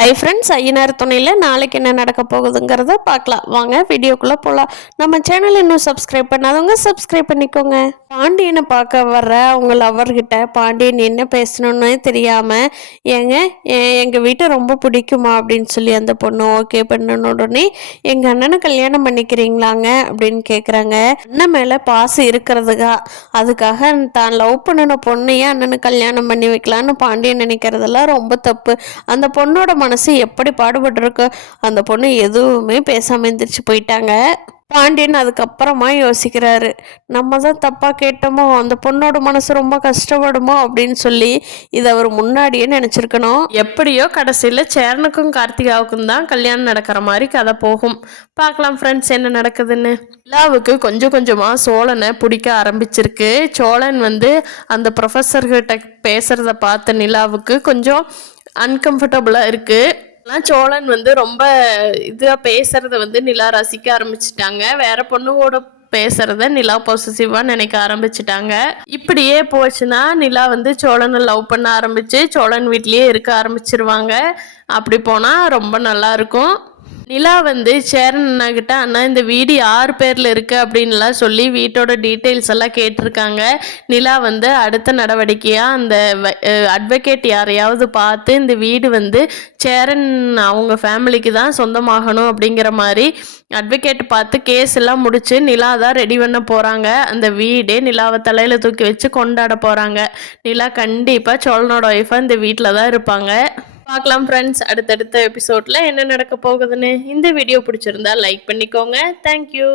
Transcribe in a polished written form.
Hi friends, Ayyanar துணையில் நாளைக்கு என்ன நடக்க போகுதுங்கிறத பார்க்கலாம். வாங்க வீடியோக்குள்ளே போகலாம். நம்ம சேனல் இன்னும் சப்ஸ்கிரைப் பண்ணாதவங்க சப்ஸ்கிரைப் பண்ணிக்கோங்க. பாண்டியனை பார்க்க வர்ற அவங்க லவர்கிட்ட பாண்டியன் என்ன பேசணும்னு தெரியாமல், ஏங்க எங்கள் வீட்டை ரொம்ப பிடிக்குமா அப்படின்னு சொல்லி அந்த பொண்ணு ஓகே பண்ணன உடனே, எங்கள் அண்ணனை கல்யாணம் பண்ணிக்கிறீங்களாங்க அப்படின்னு கேட்குறாங்க. அண்ணன் மேலே பாசம் இருக்கிறதுக்கா, அதுக்காக தான் லவ் பண்ணின பொண்ணையே அண்ணனுக்கு கல்யாணம் பண்ணி வைக்கலான்னு பாண்டியன் நினைக்கிறதெல்லாம் ரொம்ப தப்பு. அந்த பொண்ணோட மனசு எப்படி பாடுபட்டிருக்கு. அந்த பொண்ணு எதுவுமே பேசாமல் எந்திரிச்சு போயிட்டாங்க. பாண்டியன் அதுக்கப்புறமா யோசிக்கிறாரு, நம்ம தான் தப்பாக கேட்டோமோ, அந்த பொண்ணோட மனசு ரொம்ப கஷ்டப்படுமோ அப்படின்னு சொல்லி இதை அவர் முன்னாடியே நினச்சிருக்கணும். எப்படியோ கடைசியில் சேரனுக்கும் கார்த்திகாவுக்கும் தான் கல்யாணம் நடக்கிற மாதிரி கதை போகும். பார்க்கலாம் ஃப்ரெண்ட்ஸ் என்ன நடக்குதுன்னு. நிலாவுக்கு கொஞ்சம் கொஞ்சமாக சோழனை பிடிக்க ஆரம்பிச்சிருக்கு. சோழன் அந்த ப்ரொஃபஸர்கிட்ட பேசுகிறத பார்த்த நிலாவுக்கு கொஞ்சம் அன்கம்ஃபர்டபுளாக இருக்குது. ஆனால் சோழன் ரொம்ப இதாக பேசுகிறத நிலா ரசிக்க ஆரம்பிச்சிட்டாங்க. வேற பொண்ணுவோட பேசுகிறத நிலா பொசசிவாக நினைக்க ஆரம்பிச்சிட்டாங்க. இப்படியே போச்சுன்னா நிலா சோழனை லவ் பண்ண ஆரம்பித்து சோழன் வீட்லேயே இருக்க ஆரம்பிச்சிருவாங்க. அப்படி போனால் ரொம்ப நல்லாயிருக்கும். நிலா சேரன் அண்ணாக்கிட்ட, அண்ணா இந்த வீடு யார் பேரில் இருக்குது அப்படின்லாம் சொல்லி வீட்டோட டீட்டெயில்ஸ் எல்லாம் கேட்டிருக்காங்க. நிலா அடுத்த நடவடிக்கையாக அந்த அட்வொகேட் யாரையாவது பார்த்து இந்த வீடு சேரன் அவங்க ஃபேமிலிக்கு தான் சொந்தமாகணும் அப்படிங்கிற மாதிரி அட்வொகேட் பார்த்து கேஸ் எல்லாம் முடிச்சு நிலா தான் ரெடி பண்ண போகிறாங்க. அந்த வீடே நிலாவை தலையில் தூக்கி வச்சு கொண்டாட போகிறாங்க. நிலா கண்டிப்பாக சோழனோட ஒய்ஃபாக இந்த வீட்டில் தான் இருப்பாங்க. பார்க்கலாம் ஃப்ரெண்ட்ஸ், அடுத்தடுத்த எபிசோடில் என்ன நடக்க போகுதுன்னு. இந்த வீடியோ பிடிச்சிருந்தா லைக் பண்ணிக்கோங்க. தேங்க்யூ.